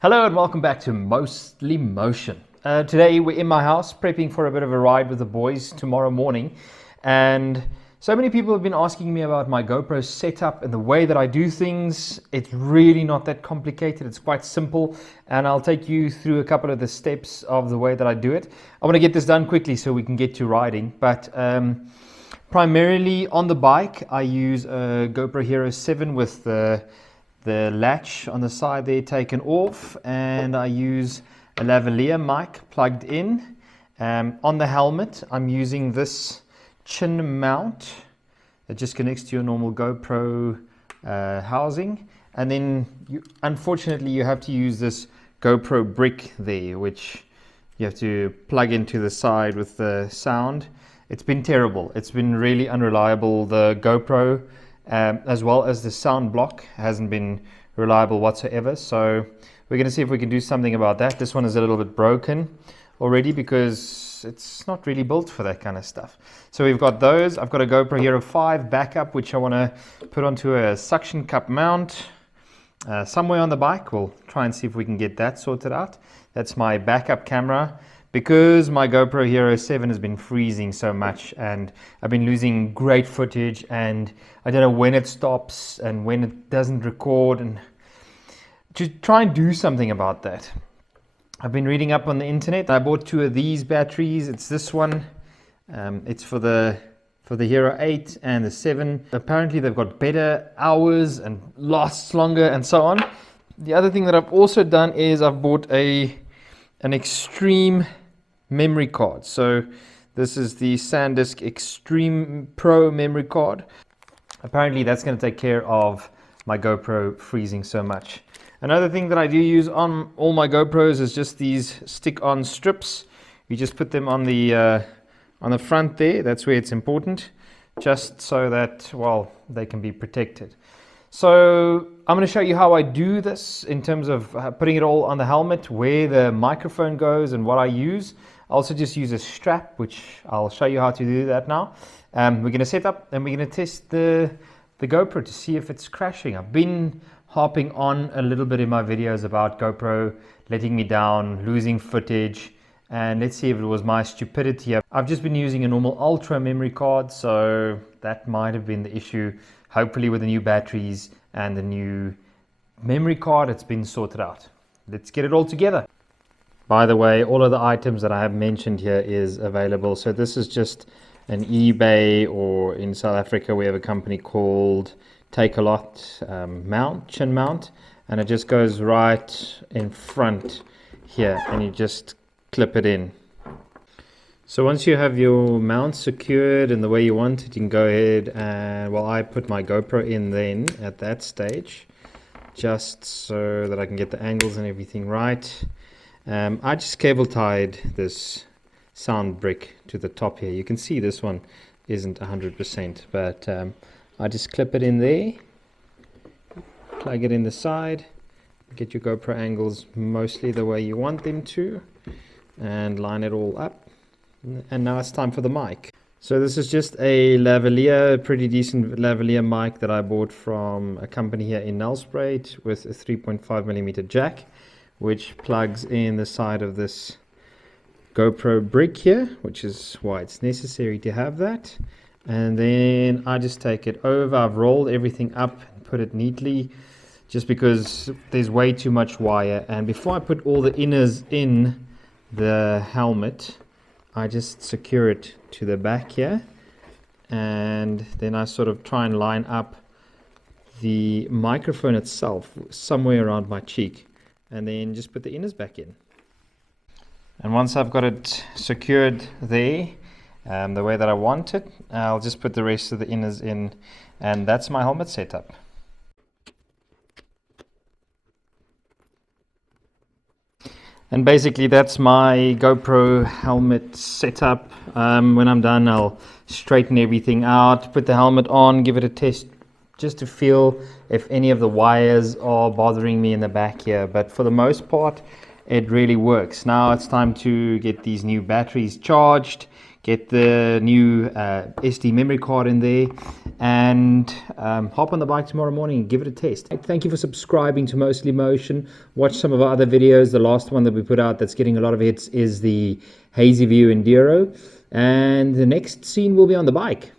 Hello and welcome back to Mostly Motion. Today we're in my house prepping for a bit of a ride with the boys tomorrow morning, and so many people have been asking me about my GoPro setup and the way that I do things. It's really not that complicated, it's quite simple, and I'll take you through a couple of the steps of the way that I do it. I want to get this done quickly so we can get to riding, but primarily on the bike I use a GoPro Hero 7 with the latch on the side there taken off, and I use a lavalier mic plugged in. On the helmet I'm using this chin mount that just connects to your normal GoPro housing, and then unfortunately you have to use this GoPro brick there, which you have to plug into the side with the sound. It's been terrible, it's been really unreliable. The GoPro as well as the sound block hasn't been reliable whatsoever, so we're going to see if we can do something about that. This one is a little bit broken already because it's not really built for that kind of stuff. So we've got those. I've got a GoPro Hero 5 backup which I want to put onto a suction cup mount somewhere on the bike. We'll try and see if we can get that sorted out. That's my backup camera. Because my GoPro Hero 7 has been freezing so much and I've been losing great footage, and I don't know when it stops and when it doesn't record, and to try and do something about that. I've been reading up on the internet. I bought two of these batteries. It's this one. It's for the Hero 8 and the 7. Apparently they've got better hours and lasts longer and so on. The other thing that I've also done is I've bought an Extreme memory card. So this is the SanDisk Extreme Pro memory card. Apparently that's going to take care of my GoPro freezing so much. Another thing that I do use on all my GoPros is just these stick-on strips. You just put them on the front there. That's where it's important, just so that, well, they can be protected. So I'm going to show you how I do this in terms of putting it all on the helmet, where the microphone goes and what I use. I also just use a strap, which I'll show you how to do that now. We're going to set up and we're going to test the GoPro to see if it's crashing. I've been harping on a little bit in my videos about GoPro letting me down, losing footage, and let's see if it was my stupidity. I've just been using a normal Ultra memory card, so that might have been the issue. Hopefully with the new batteries and the new memory card, it's been sorted out. Let's get it all together. By the way, all of the items that I have mentioned here is available. So this is just an eBay, or in South Africa we have a company called Takealot chin mount, and it just goes right in front here and you just clip it in. So once you have your mount secured in the way you want it, you can go ahead and, well, I put my GoPro in then at that stage, just so that I can get the angles and everything right. I just cable tied this sound brick to the top here. You can see this one isn't 100%, but I just clip it in there, plug it in the side, get your GoPro angles mostly the way you want them to, and line it all up. And now it's time for the mic. So this is just a lavalier, pretty decent lavalier mic that I bought from a company here in Nelspruit with a 3.5mm jack, which plugs in the side of this GoPro brick here, which is why it's necessary to have that. And then I just take it over. I've rolled everything up and put it neatly, just because there's way too much wire. And before I put all the inners in the helmet, I just secure it to the back here, and then I sort of try and line up the microphone itself somewhere around my cheek, and then just put the inners back in. And once I've got it secured there the way that I want it, I'll just put the rest of the inners in, and that's my helmet setup. And basically that's my GoPro helmet setup. When I'm done, I'll straighten everything out, put the helmet on, give it a test just to feel if any of the wires are bothering me in the back here. But for the most part, it really works. Now it's time to get these new batteries charged, get the new SD memory card in there, and hop on the bike tomorrow morning and give it a test. Thank you for subscribing to Mostly Motion. Watch some of our other videos. The last one that we put out that's getting a lot of hits is the Hazy View Enduro, and the next scene will be on the bike.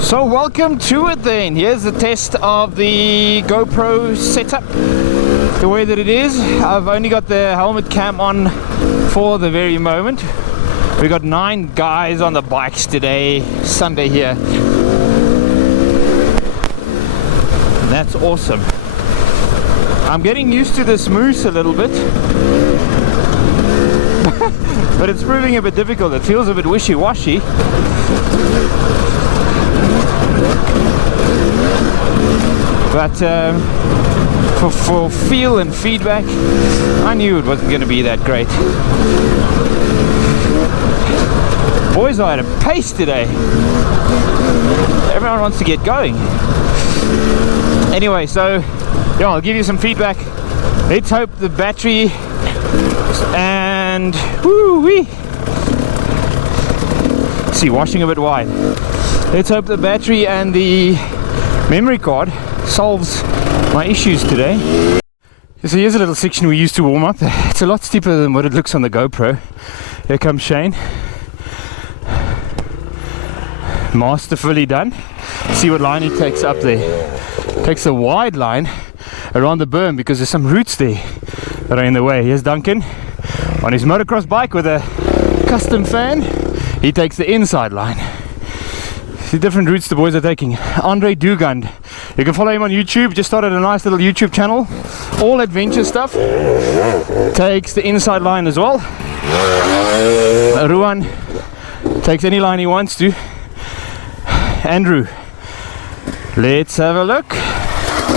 So welcome to it then. Here's the test of the GoPro setup, the way that it is. I've only got the helmet cam on for the very moment. We got 9 guys on the bikes today, Sunday here. And that's awesome. I'm getting used to this moose a little bit. But it's proving a bit difficult. It feels a bit wishy-washy. But for feel and feedback, I knew it wasn't going to be that great. Boys are at a pace today. Everyone wants to get going. Anyway, so yeah, I'll give you some feedback. Let's hope the battery and woo-wee. See, washing a bit wide. Let's hope the battery and the memory card solves my issues today. So here's a little section we used to warm up. It's a lot steeper than what it looks on the GoPro. Here comes Shane. Masterfully done. See what line he takes up there. Takes a wide line around the berm because there's some roots there that are in the way. Here's Duncan on his motocross bike with a custom fan. He takes the inside line. See different routes the boys are taking. Andre Dugand, you can follow him on YouTube. Just started a nice little YouTube channel, all adventure stuff. Takes the inside line as well. Ruan takes any line he wants to. Andrew, let's have a look.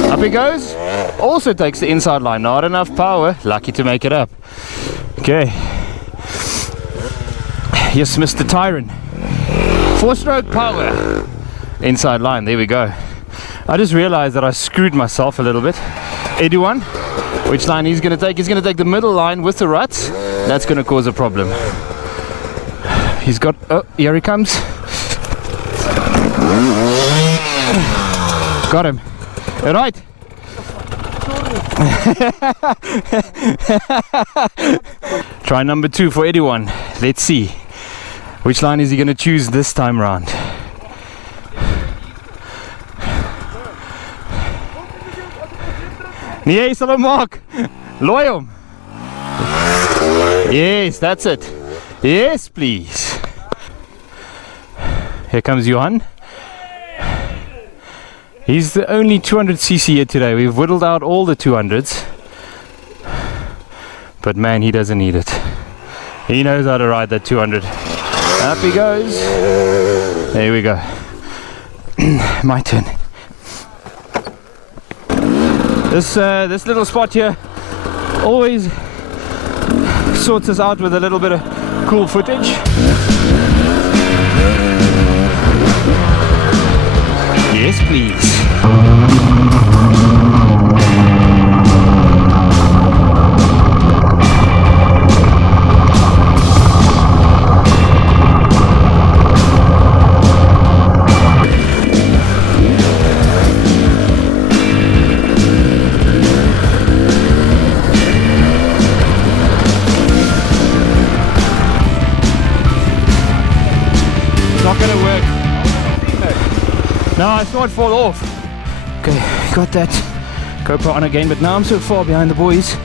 Up he goes. Also takes the inside line. Not enough power. Lucky to make it up. Okay. Yes, Mr. Tyron. 4-stroke power. Inside line. There we go. I just realized that I screwed myself a little bit. Eduan, which line he's going to take? He's going to take the middle line with the ruts. That's going to cause a problem. He's got... Oh, here he comes. Got him. All right. Try number 2 for Eduan. Let's see. Which line is he going to choose this time round? Nee, sal hom maak. Looi hom. Yes, that's it. Yes, please. Here comes Johan. He's the only 200cc here today. We've whittled out all the 200s. But man, he doesn't need it. He knows how to ride that 200. Up he goes. There we go. My turn. This little spot here always sorts us out with a little bit of cool footage. Yes, please. Not gonna work. No, I saw it fall off. Okay, got that GoPro on again, but now I'm so far behind the boys.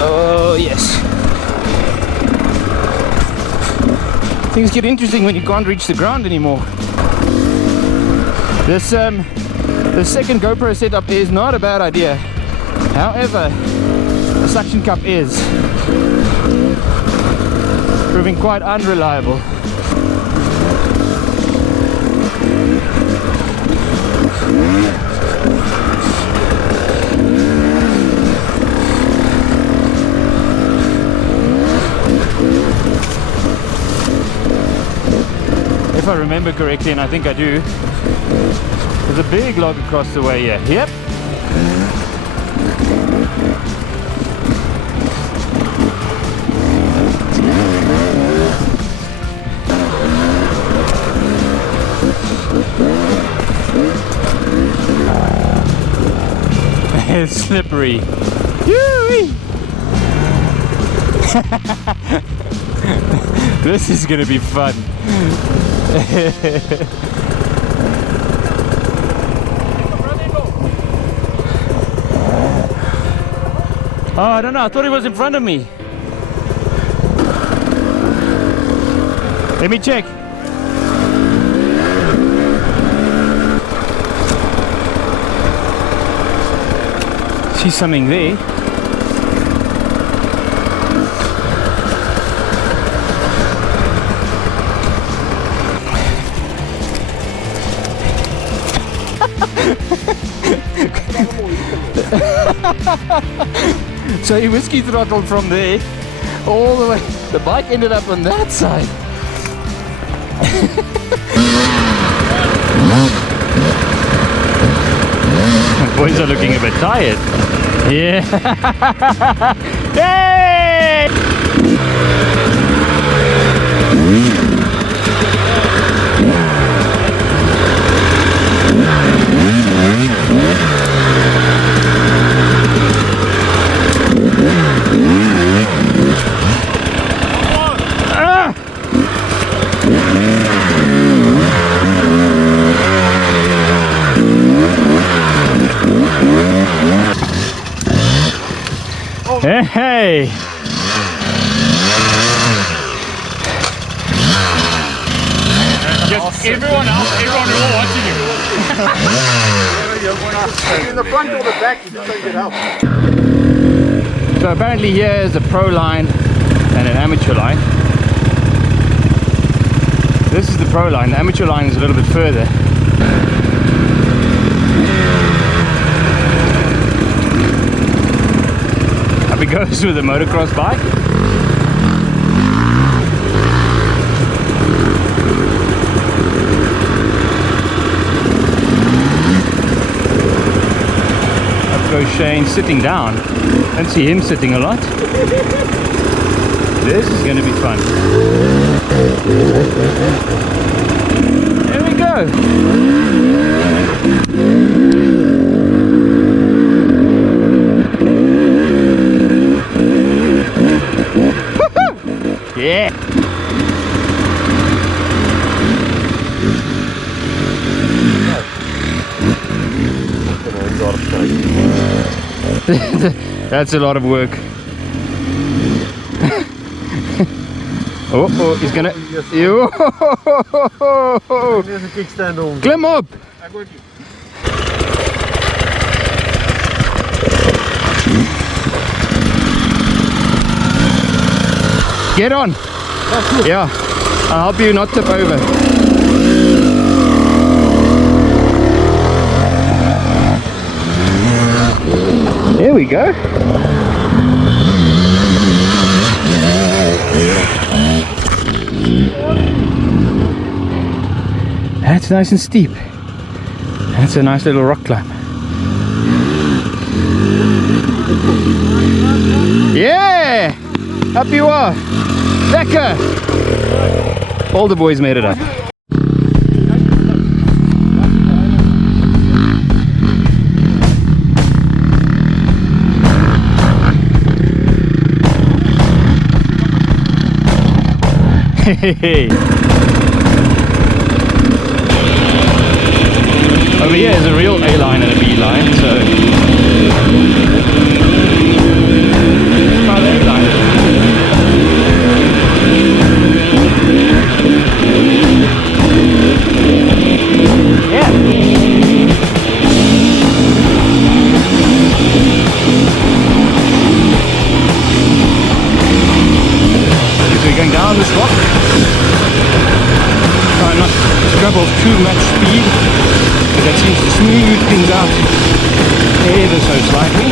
Oh yes. Things get interesting when you can't reach the ground anymore. This the second GoPro setup is not a bad idea. However, the suction cup is proving quite unreliable. If I remember correctly, and I think I do, There's a big log across the way here. Yep. It's slippery. This is gonna be fun. Oh, I don't know. I thought he was in front of me. Let me check. See something there. So he whiskey throttled from there all the way. The bike ended up on that side. Boys are looking a bit tired. Yeah. Hey! Hey! Just everyone all watching you. In the front or the back, you just don't get help. So apparently here is a pro line and an amateur line. This is the pro line. The amateur line is a little bit further. Up it goes with a motocross bike. Up goes Shane sitting down. I don't see him sitting a lot. This is going to be fun. There we go. Yeah. That's a lot of work. Oh, he's gonna. There's a kickstand on. Klim op! Get on! Yeah, I'll help you not tip over. There we go. That's nice and steep. That's a nice little rock climb. Yeah! Up you are! Lekker! All the boys made it up. Hey! Over here is a real A line and a B line, so try the A line. Yeah. So we're going down this rock. Try not to struggle too much speed, but that seems to smooth things out ever so slightly.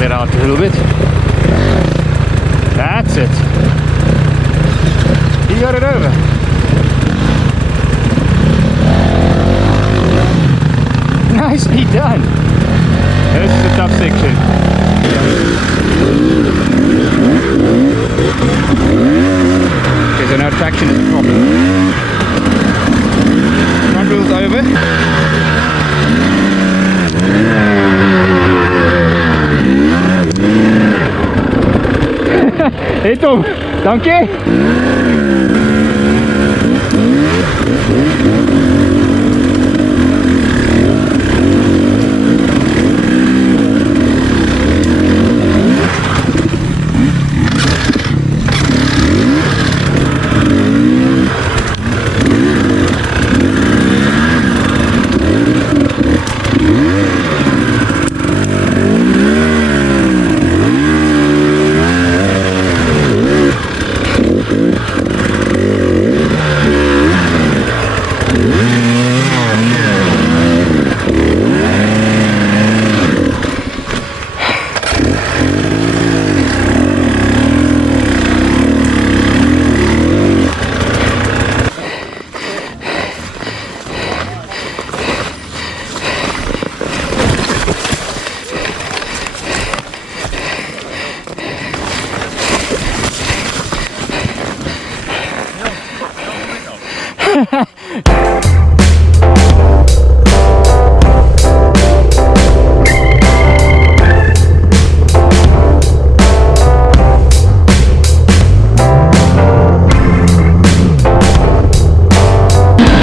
level it out a little bit. That's it. He got it over. Nicely done. This is a tough section. Okay, so now traction is a problem. Front wheel's over. Hey Tom, dankie.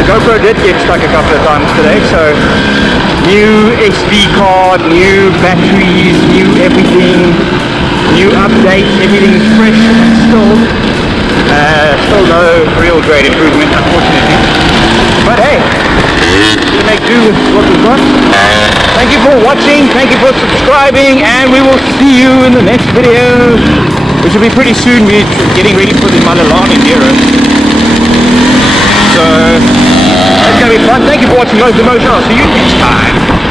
GoPro did get stuck a couple of times today, so new SD card, new batteries, new everything, new updates, everything's fresh and installed. Still no real great improvement, unfortunately. But hey, we'll make do with what we've got. Thank you for watching, thank you for subscribing, and we will see you in the next video, which will be pretty soon. We're getting ready for the Malalan Enduro. So it's going to be fun. Thank you for watching Loads of Motion. I'll see you next time.